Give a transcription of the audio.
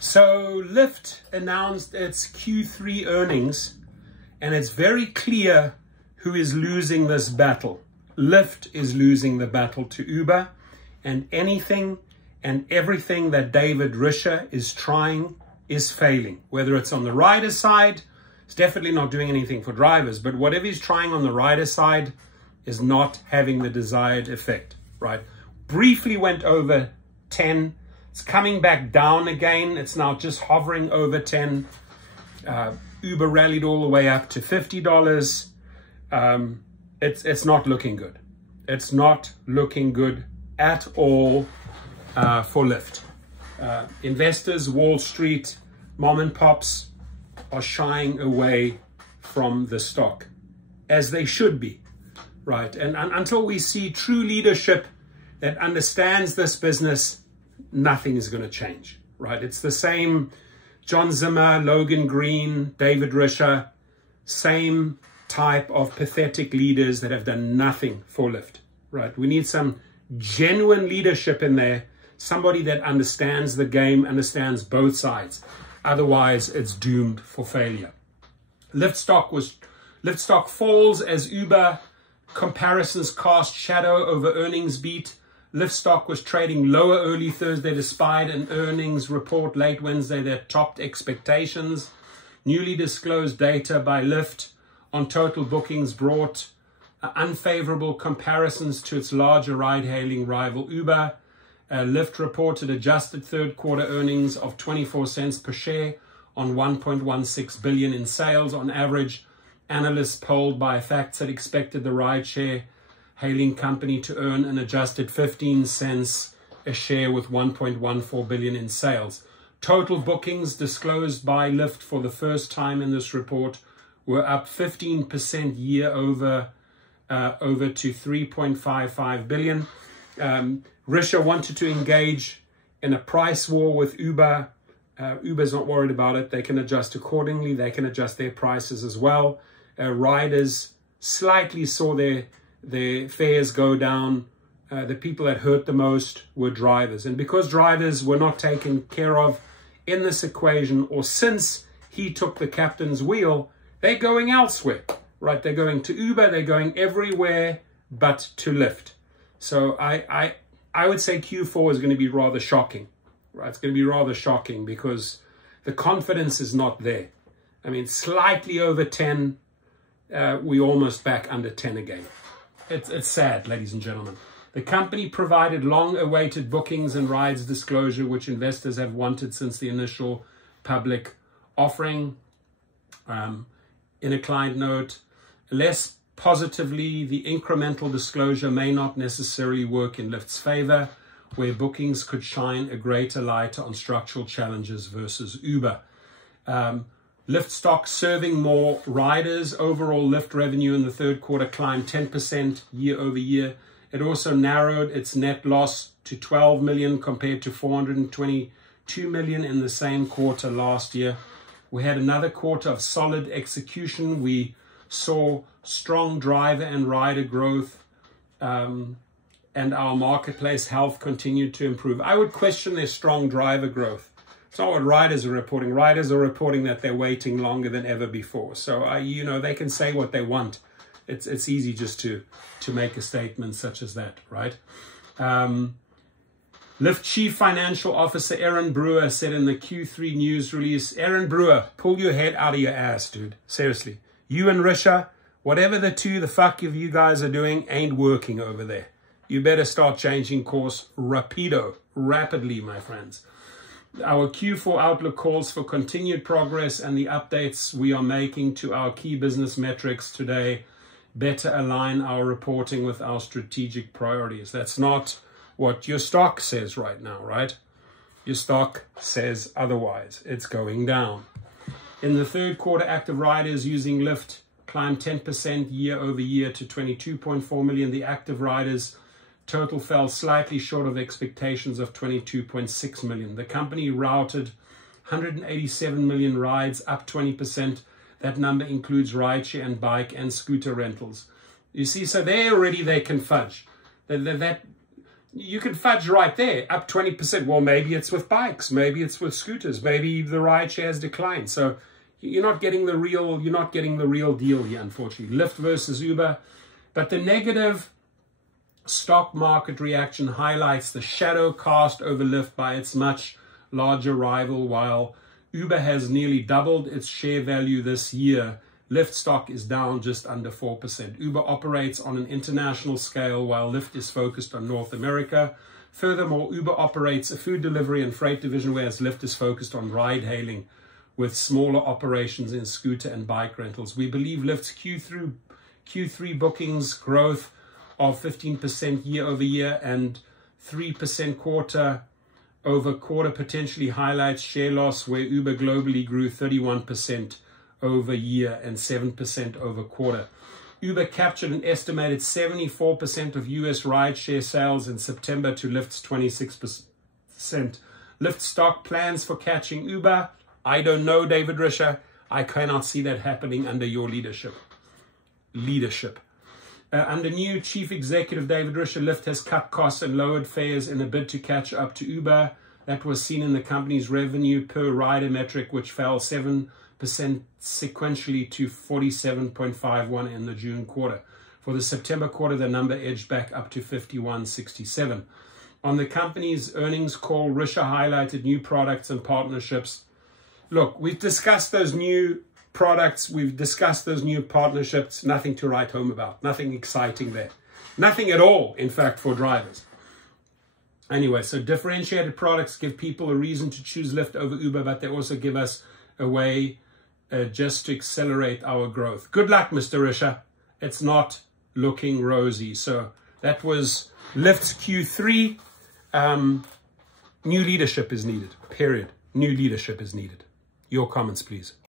So Lyft announced its Q3 earnings, and it's very clear who is losing this battle. Lyft is losing the battle to Uber, and anything and everything that David Risher is trying is failing. Whether it's on the rider side, it's definitely not doing anything for drivers, but whatever he's trying on the rider side is not having the desired effect, right? Briefly went over 10. It's coming back down again. It's now just hovering over 10. Uber rallied all the way up to $50. It's not looking good. It's not looking good at all for Lyft. Investors, Wall Street, mom and pops are shying away from the stock, as they should be, right? And until we see true leadership that understands this business, nothing is going to change, right? It's the same John Zimmer, Logan Green, David Risher, same type of pathetic leaders that have done nothing for Lyft, right? We need some genuine leadership in there, somebody that understands the game, understands both sides. Otherwise, it's doomed for failure. Lyft stock falls as Uber comparisons cast shadow over earnings beat. Lyft stock was trading lower early Thursday despite an earnings report late Wednesday that topped expectations. Newly disclosed data by Lyft on total bookings brought unfavorable comparisons to its larger ride-hailing rival Uber. Lyft reported adjusted third quarter earnings of 24 cents per share on 1.16 billion in sales. On average, analysts polled by Facts had expected the rideshare hailing company to earn an adjusted 15 cents a share with 1.14 billion in sales. Total bookings disclosed by Lyft for the first time in this report were up 15% year over to 3.55 billion. Risher wanted to engage in a price war with Uber. Uber's not worried about it. They can adjust accordingly. They can adjust their prices as well. Riders slightly saw their fares go down. The people that hurt the most were drivers. And because drivers were not taken care of in this equation, or since he took the captain's wheel, they're going elsewhere, right? They're going to Uber. They're going everywhere but to Lyft. So I would say Q4 is going to be rather shocking, right? It's going to be rather shocking because the confidence is not there. I mean, slightly over 10, we almost back under 10 again. It's sad, ladies and gentlemen. The company provided long-awaited bookings and rides disclosure, which investors have wanted since the initial public offering. In a client note, less positively, the incremental disclosure may not necessarily work in Lyft's favor, where bookings could shine a greater light on structural challenges versus Uber. Lyft stock serving more riders. Overall, Lyft revenue in the third quarter climbed 10% year over year. It also narrowed its net loss to 12 million compared to 422 million in the same quarter last year. We had another quarter of solid execution. We saw strong driver and rider growth, and our marketplace health continued to improve. I would question their strong driver growth. It's not what riders are reporting. Riders are reporting that they're waiting longer than ever before. So, they can say what they want. It's easy just to make a statement such as that, right? Lyft Chief Financial Officer Aaron Brewer said in the Q3 news release, Aaron Brewer, pull your head out of your ass, dude. Seriously. You and Risher, whatever the fuck of you guys are doing ain't working over there. You better start changing course rapidly, my friends. Our Q4 outlook calls for continued progress, and the updates we are making to our key business metrics today better align our reporting with our strategic priorities. That's not what your stock says right now, right? Your stock says otherwise. It's going down. In the third quarter, active riders using Lyft climbed 10% year over year to 22.4 million. The active riders total fell slightly short of expectations of 22.6 million. The company routed 187 million rides, up 20%. That number includes rideshare and bike and scooter rentals. You see, so there already they can fudge. you can fudge right there, up 20%. Well, maybe it's with bikes, maybe it's with scooters, maybe the ride share has declined. So you're not getting the real deal here, unfortunately. Lyft versus Uber. But the negative stock market reaction highlights the shadow cast over Lyft by its much larger rival. While Uber has nearly doubled its share value this year, Lyft stock is down just under 4%. Uber operates on an international scale while Lyft is focused on North America. Furthermore, Uber operates a food delivery and freight division, whereas Lyft is focused on ride hailing with smaller operations in scooter and bike rentals. We believe Lyft's Q3 bookings growth of 15% year over year and 3% quarter over quarter potentially highlights share loss, where Uber globally grew 31% over year and 7% over quarter. Uber captured an estimated 74% of US rideshare sales in September to Lyft's 26%. Lyft stock plans for catching Uber. I don't know, David Risher. I cannot see that happening under your leadership. Under new Chief Executive David Risher, Lyft has cut costs and lowered fares in a bid to catch up to Uber. That was seen in the company's revenue per rider metric, which fell 7% sequentially to 47.51 in the June quarter. For the September quarter, the number edged back up to 51.67. On the company's earnings call, Risher highlighted new products and partnerships. Look, we've discussed those new products, we've discussed those new partnerships, nothing to write home about, nothing exciting there. Nothing at all, in fact, for drivers. Anyway, so differentiated products give people a reason to choose Lyft over Uber, but they also give us a way just to accelerate our growth. Good luck, Mr. Risher. It's not looking rosy. So that was Lyft's Q3. New leadership is needed, period. New leadership is needed. Your comments, please.